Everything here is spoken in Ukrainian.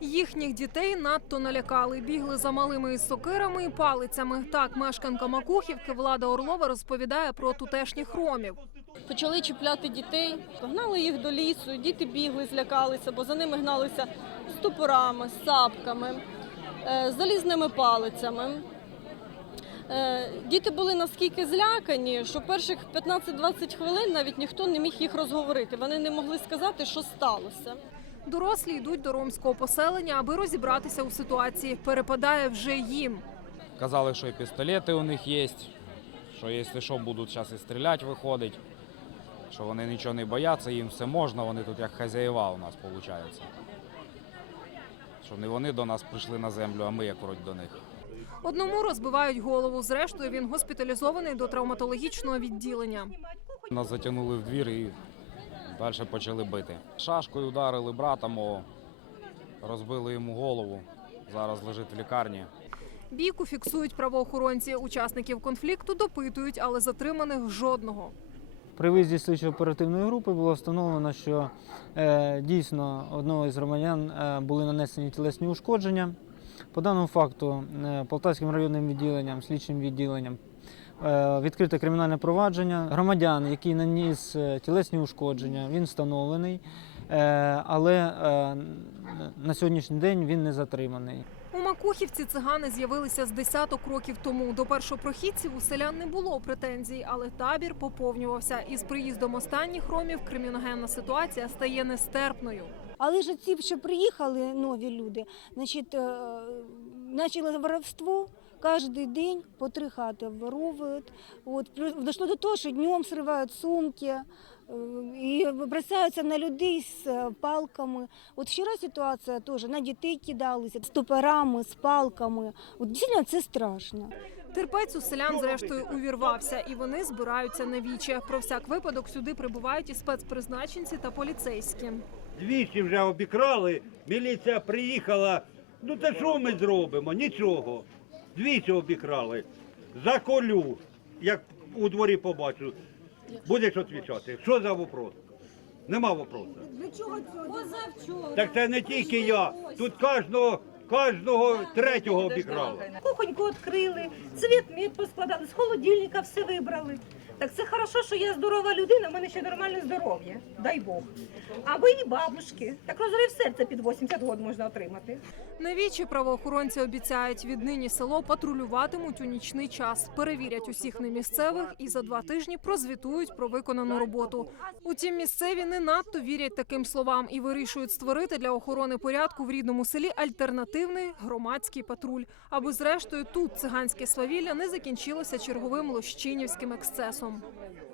Їхніх дітей надто налякали. Бігли за малими із сокирами і палицями. Так, мешканка Макухівки Влада Орлова розповідає про тутешніх ромів. Почали чіпляти дітей, погнали їх до лісу, діти бігли, злякалися, бо за ними гналися з топорами, з сапками, е, з залізними палицями. Е, Діти були наскільки злякані, що перших 15-20 хвилин навіть ніхто не міг їх розговорити. Вони не могли сказати, що сталося. Дорослі йдуть до ромського поселення, аби розібратися у ситуації. Перепадає вже їм. Казали, що і пістолети у них є, що якщо що, будуть зараз і стріляти виходить, що вони нічого не бояться, їм все можна, вони тут як хазяїва у нас виходить. Що не вони до нас прийшли на землю, а ми як вроді до них. Одному розбивають голову. Зрештою, він госпіталізований до травматологічного відділення. Нас затягнули в двір і далі почали бити. Шашкою ударили брата мого, розбили йому голову. Зараз лежить в лікарні. Бійку фіксують правоохоронці. Учасників конфлікту допитують, але затриманих жодного. При виїзді слідчо-оперативної групи було встановлено, що е, дійсно одного із громадян е, були нанесені тілесні ушкодження. По даному факту е, Полтавським районним відділенням, слідчим відділенням відкрите кримінальне провадження. Громадян, який наніс е, тілесні ушкодження, він встановлений, е, але е, на сьогоднішній день він не затриманий. У Макухівці цигани з'явилися з десяток років тому. До першопрохідців у селян не було претензій, але табір поповнювався. І з приїздом останніх ромів криміногенна ситуація стає нестерпною. Але ж ці, що приїхали нові люди, значить, е, почали воровство. Кожен день по три хати ворують. От, плюс дійшло до того, що днем сривають сумки е, і бросаються на людей з е, палками. От вчора ситуація теж на дітей кидалися з топорами, з палками. От дійсно це страшно. Терпець у селян зрештою увірвався, і вони збираються на віче. Про всяк випадок сюди прибувають і спецпризначенці та поліцейські. Двічі вже обікрали, міліція приїхала. Ну та що ми зробимо? Нічого. Двічі обікрали. Заколю, як у дворі побачу. Будеш відповідати. Що за вопрос? Нема вопросу. Так це не тільки я. Тут кожного, кожного третього обікрали. Кухоньку відкрили, цвіт мід поскладали, з холодильника все вибрали. Так це хорошо, що я здорова людина, в мене ще нормальне здоров'я, дай Бог. А ви і бабушки. Так розрив серця під 80 років можна отримати. На вічі правоохоронці обіцяють, віднині село патрулюватимуть у нічний час, перевірять усіх немісцевих і за два тижні прозвітують про виконану роботу. Утім, місцеві не надто вірять таким словам і вирішують створити для охорони порядку в рідному селі альтернативний громадський патруль, аби зрештою тут циганське свавілля не закінчилося черговим лощинівським ексцесом. welcome.